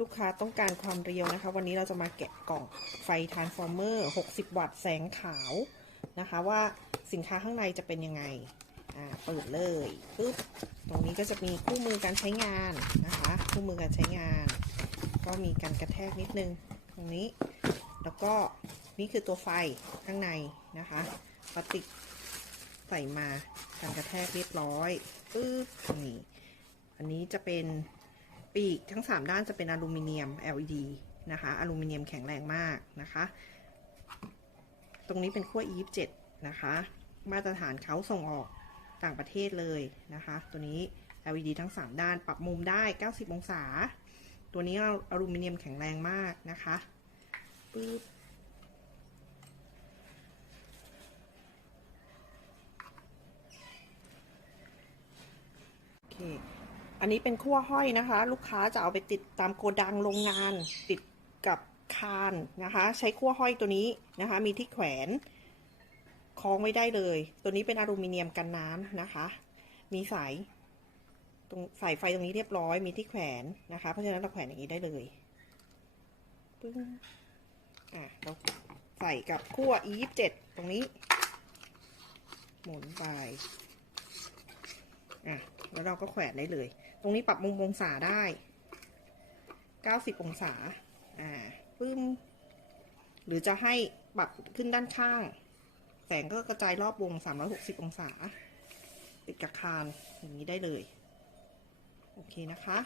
ลูกค้าต้องการความเรียวนะคะ วันนี้เราจะมาแกะกล่องไฟทรานส์ฟอร์เมอร์60 วัตต์แสงขาวนะคะ ว่าสินค้าข้างในจะเป็นยังไง อ่า เปิดเลยปึ๊บ ตรงนี้ก็จะมีคู่มือการใช้งานนะคะ คู่มือการใช้งาน ก็มีการกระแทกนิดนึง ตรงนี้ แล้วก็นี่คือตัวไฟข้างในนะคะพลาสติกใส่มาการกระแทกเรียบร้อยปึ๊บนี่ อันนี้จะเป็น ปีกทั้ง 3 ด้านจะเป็นอลูมิเนียม LED นะคะ อลูมิเนียมแข็งแรงมากนะคะ ตรงนี้เป็นขั้ว E27 นะคะ มาตรฐานเขาส่งออกต่างประเทศเลยนะคะ ตัวนี้ LED ทั้ง 3 ด้านปรับมุมได้ 90 องศา ตัวนี้อลูมิเนียมแข็งแรงมากนะคะปึ๊บโอเค อันนี้เป็นขั้วห้อยนะคะ ลูกค้าจะเอาไปติดตามโกดังโรงงาน ติดกับคานนะคะ ใช้ขั้วห้อยตัวนี้นะคะ มีที่แขวนคล้องไว้ได้เลย ตัวนี้เป็นอลูมิเนียมกันน้ำนะคะ มีสายตรงสายไฟตรงนี้เรียบร้อย มีที่แขวนนะคะ เพราะฉะนั้นเราแขวนอย่างนี้ได้เลยปึ้งอะเราใส่กับขั้ว e 2 7 ตรงนี้ หมุนไปอะแล้วเราก็แขวนได้เลย ตรงนี้ปรับมุมองศาได้ 90 องศา อ่าปึ้ม หรือจะให้ปรับขึ้นด้านข้าง แสงก็กระจายรอบวง 360 องศา ติดกับคานอย่างนี้ได้เลย โอเคนะคะ